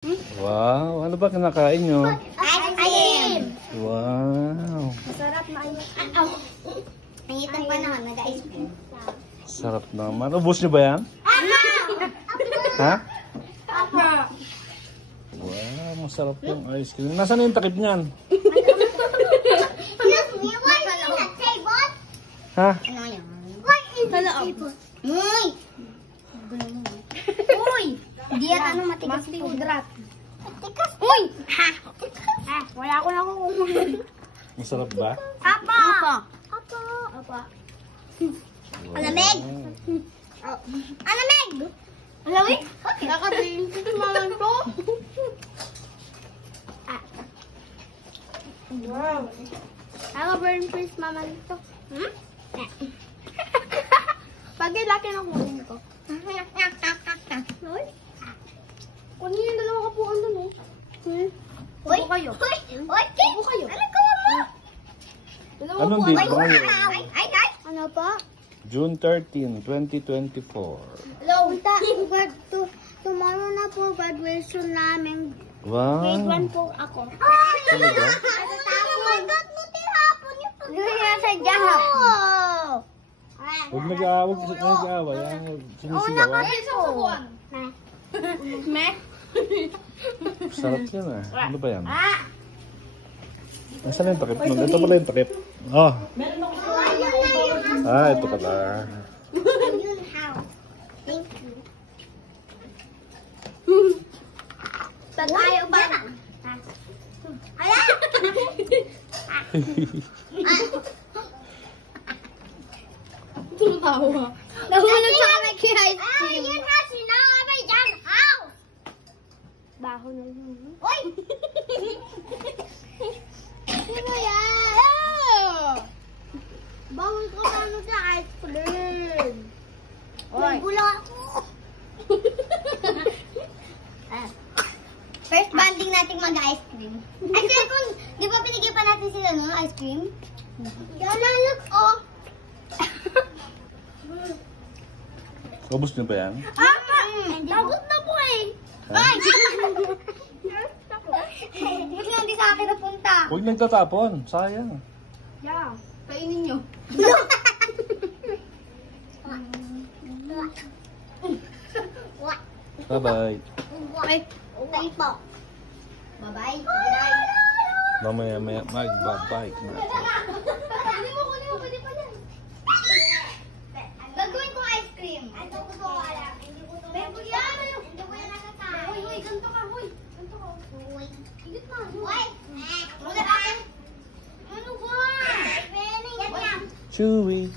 Wow, ano ba kinakain nyo? Ice cream! Wow. Masarap na ice cream. Nangitan pa naman, nag-ice cream. Sarap naman. Ubus nyo ba yan? Ha? Wow, masarap yung ice cream. Nasaan yung takip niyan? Ha? Ano yan? Uy! Uy! Hindi yan ano matigas po. Matigas. Uy! Ha! Wala ko na kukuha. Masarap ba? Apa! Apa! Apa! Alamig! Alamig! Alamig? Nakabing maman ko. Wow! Naka-burn face maman ito. Hmm? Pag laki ng kunin ko. Uy! Kunin yung dalawang kapuan doon eh. Uy! Kayo. Uy! Upo kayo. Ano gawa mo? Anong date ba ngayon? Ay! Ano pa? June 13, 2024. Hello! Tomorrow na po graduation namin. Wow. Grade 1 po ako. Talaga? Huwag nag-aaway. Sinisigawan. Sarap yan ah. Ano ba yan? Nasaan yung takip nun? Ito pala yung takip. Oh. Ah, ito pala. Thank you. Saan ayaw ba? Hala! Tumawa. Nahulog sa kamay kay ice cream. Yan ha, sinawabay dyan. How? Baho na yun. Uy! Sino yan? Bawal ko ano sa ice cream. Uy! Bula ako. First banding natin mag-ice cream. Ay, second, di ba pinigay pa natin sila no, ice cream? Yan na, look, oh. Ubus nyo ba yan? Tapos na po eh. Ay! Ba't nga hindi sa akin napunta? Huwag nagtatapon. Sayang. Yeah. Kainin nyo. Bye-bye. Okay po. Bye-bye. Mamaya mag-bye-bye. Kunin mo, pwede pa yan. Gagawin ko ice cream. Ito ko to, wala. Hindi ko to. Hindi ko yan nakasama. Uy, ganito ka, uy. Ganito ka. Uy. Higit na. Uy. Muna ka. Ano ba? Yan yan. Chewy.